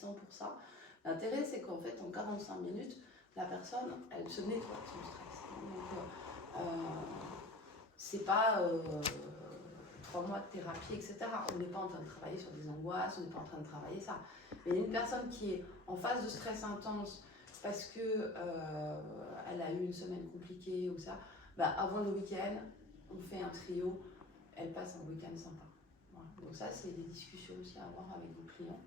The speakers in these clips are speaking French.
puissant pour ça. L'intérêt, c'est qu'en fait, en 45 minutes, la personne, elle se nettoie de son stress. Donc, c'est pas 3 mois de thérapie, etc. On n'est pas en train de travailler sur des angoisses, on n'est pas en train de travailler ça. Mais une personne qui est en phase de stress intense parce que elle a eu une semaine compliquée ou ça, bah, avant le week-end, on fait un trio, elle passe un week-end sympa. Voilà. Donc ça, c'est des discussions aussi à avoir avec vos clients.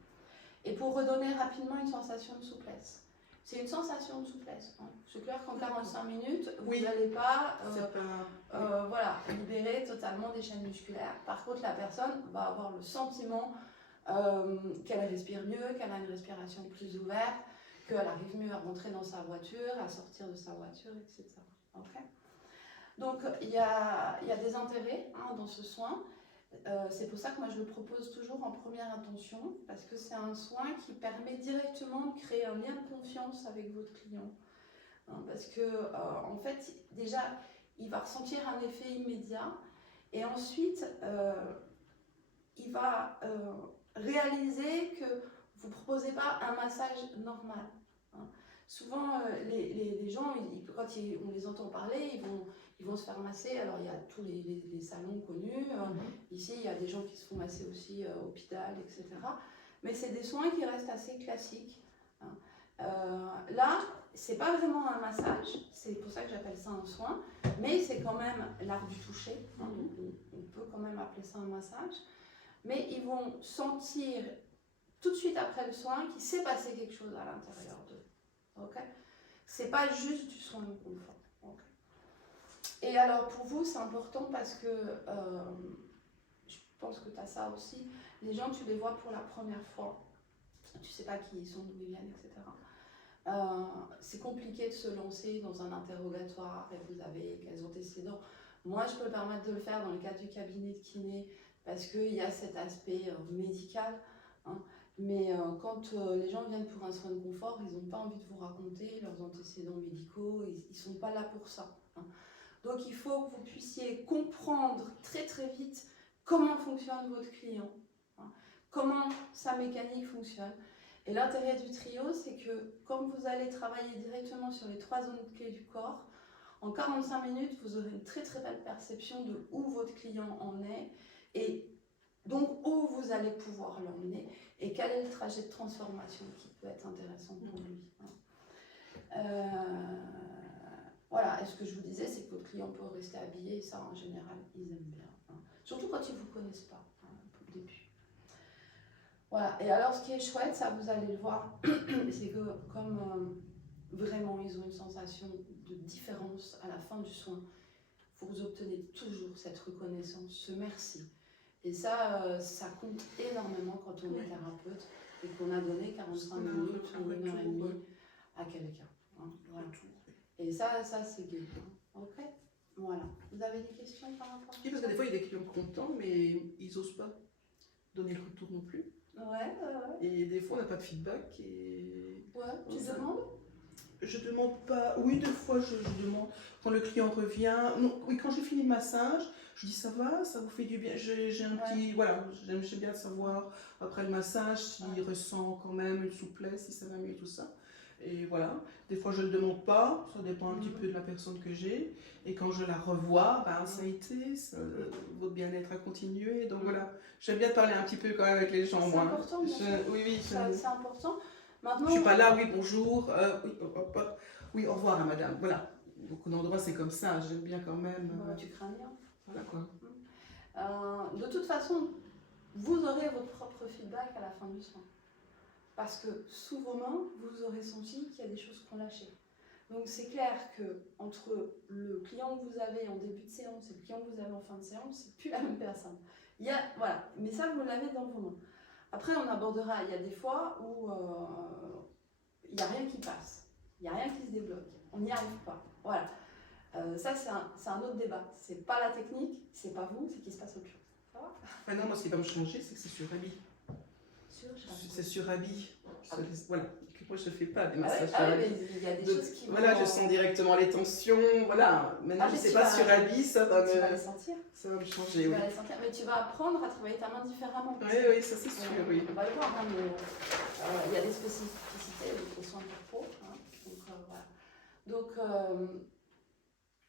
Et pour redonner rapidement une sensation de souplesse. C'est une sensation de souplesse. Hein. C'est clair qu'en 45 minutes, vous n'allez pas, voilà, libérer totalement des chaînes musculaires. Par contre, la personne va avoir le sentiment qu'elle respire mieux, qu'elle a une respiration plus ouverte, qu'elle arrive mieux à rentrer dans sa voiture, à sortir de sa voiture, etc. Okay. Donc, il y a des intérêts dans ce soin. C'est pour ça que moi je le propose toujours en première intention, parce que c'est un soin qui permet directement de créer un lien de confiance avec votre client. Parce que, en fait, déjà, il va ressentir un effet immédiat, et ensuite, il va réaliser que vous ne proposez pas un massage normal. Souvent, les gens, quand on les entend parler, ils vont se faire masser. Alors, il y a tous les salons connus. Ici, il y a des gens qui se font masser aussi au Pigalle, etc. Mais c'est des soins qui restent assez classiques. Là, c'est pas vraiment un massage. C'est pour ça que j'appelle ça un soin. Mais c'est quand même l'art du toucher. On peut quand même appeler ça un massage. Mais ils vont sentir tout de suite après le soin qu'il s'est passé quelque chose à l'intérieur d'eux. Okay. C'est pas juste du soin de confort. Okay. Et alors pour vous, c'est important parce que je pense que tu as ça aussi. Les gens, tu les vois pour la première fois. Tu sais pas qui ils sont, d'où ils viennent, etc. C'est compliqué de se lancer dans un interrogatoire et vous avez quels antécédents. Moi, je peux me permettre de le faire dans le cadre du cabinet de kiné parce qu'il y a cet aspect médical. Hein. Mais quand les gens viennent pour un soin de confort, ils n'ont pas envie de vous raconter leurs antécédents médicaux, ils ne sont pas là pour ça. Hein. Donc il faut que vous puissiez comprendre très très vite comment fonctionne votre client, hein, comment sa mécanique fonctionne. Et l'intérêt du trio, c'est que comme vous allez travailler directement sur les 3 zones clés du corps, en 45 minutes, vous aurez une très très belle perception de où votre client en est et donc où vous allez pouvoir l'emmener et quel est le trajet de transformation qui peut être intéressant pour lui. Voilà, et ce que je vous disais, c'est que votre client peut rester habillé, et ça en général, ils aiment bien. Hein. Surtout quand ils ne vous connaissent pas, au début. Voilà, et alors ce qui est chouette, ça vous allez le voir, c'est que comme vraiment ils ont une sensation de différence à la fin du soin, vous obtenez toujours cette reconnaissance, ce merci. Et ça, ça compte énormément quand on est thérapeute et qu'on a donné 45 minutes ou 1h30 à quelqu'un. Hein, voilà. Et ça c'est gai. Hein. Ok. Voilà. Vous avez des questions par rapport à ça? Oui, parce que des fois, il y a des clients contents, mais ils n'osent pas donner le retour non plus. Ouais. Et des fois, on n'a pas de feedback. Et... Ouais, tu demandes? Je demande pas. Oui, des fois, je demande. Quand le client revient. Non, oui, quand j'ai fini le massage, je dis ça va, ça vous fait du bien. J'ai un petit. Voilà, j'aime bien savoir après le massage s'il ressent quand même une souplesse, si ça va mieux et tout ça. Et voilà, des fois je ne le demande pas, ça dépend un petit peu de la personne que j'ai. Et quand je la revois, ben, ça a été, votre bien-être a continué. Donc voilà, j'aime bien parler un petit peu quand même avec les gens. C'est important, oui, c'est important. Maintenant, je suis pas là, oui, bonjour, oui, au revoir à madame. Voilà, beaucoup d'endroits c'est comme ça, j'aime bien quand même. Tu crains rien. Voilà quoi. De toute façon, vous aurez votre propre feedback à la fin du soin. Parce que sous vos mains, vous aurez senti qu'il y a des choses qui ont lâché. Donc c'est clair que entre le client que vous avez en début de séance et le client que vous avez en fin de séance, c'est plus la même personne. Voilà, mais ça vous l'avez dans vos mains. Après on abordera, il y a des fois où il n'y a rien qui passe, il n'y a rien qui se débloque, on n'y arrive pas. Voilà. Ça c'est un autre débat. C'est pas la technique, c'est pas vous, c'est qu'il se passe autre chose. Ça va? Maintenant, moi ce qui va me changer, c'est que c'est sur habit. C'est sur habit. Voilà. Moi, je ne fais pas des massages sur habit. Il y a des choses qui voilà, je sens directement les tensions. Voilà. Maintenant, je ne sais pas sur habit, ça va tu vas les sentir. Ça va me changer, oui. Vas les sentir, mais tu vas apprendre à travailler ta main différemment. Oui, ça c'est sûr, oui. On va le voir, hein, mais il y a des spécificités aux soins pour peau. Hein. Donc, voilà. Donc,